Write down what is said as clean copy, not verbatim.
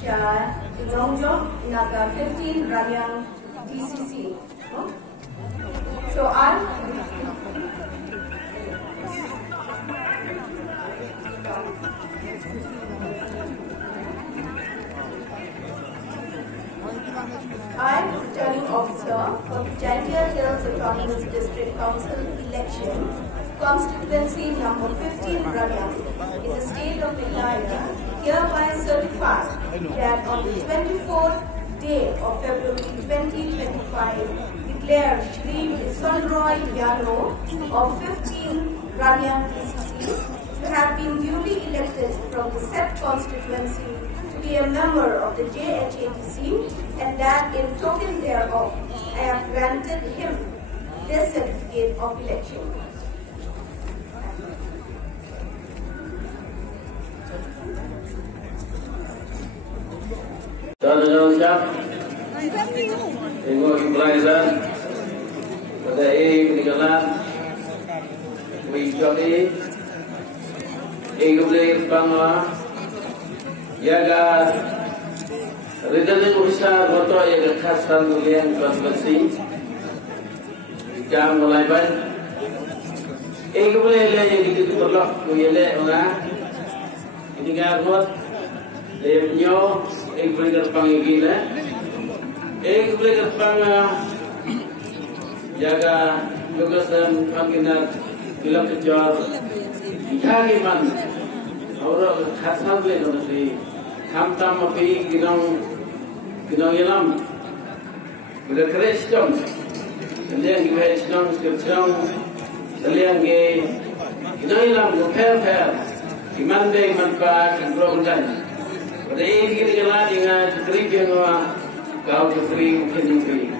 Longjong, Naga 15, Ranyang, DCC. So I, returning officer for the Jatiya Hills Autonomous District Council election, constituency number 15, Ranyang, in the state of Meghalaya, hereby certify that on the 24th day of February 2025, declare Shri Sonroy Yano of 15 Ranyang DCC to have been duly elected from the said constituency to be a member of the JHATC, and that in token thereof I have granted him this certificate of election. Tuan-tuan ucap, tengok imperisan pada peninggalan ucap boleh bangla jaga redaksi besar motor yang khaskan mulian konstitusi jam mulai ban boleh le yang ditolak boleh ona ini garut Lemnyo, boleh gerbang gila, boleh gerbang jaga lukasan panginat bilang kejar, ikhari man, orang khasal boleh nanti, tam api ginong ilam, boleh keras jom, kalian keras jom, kalian ginong ilam, fair, iman deh iman pak, kontrol kan. Pada ini kita jalan dengan cerita yang kau cerita mungkin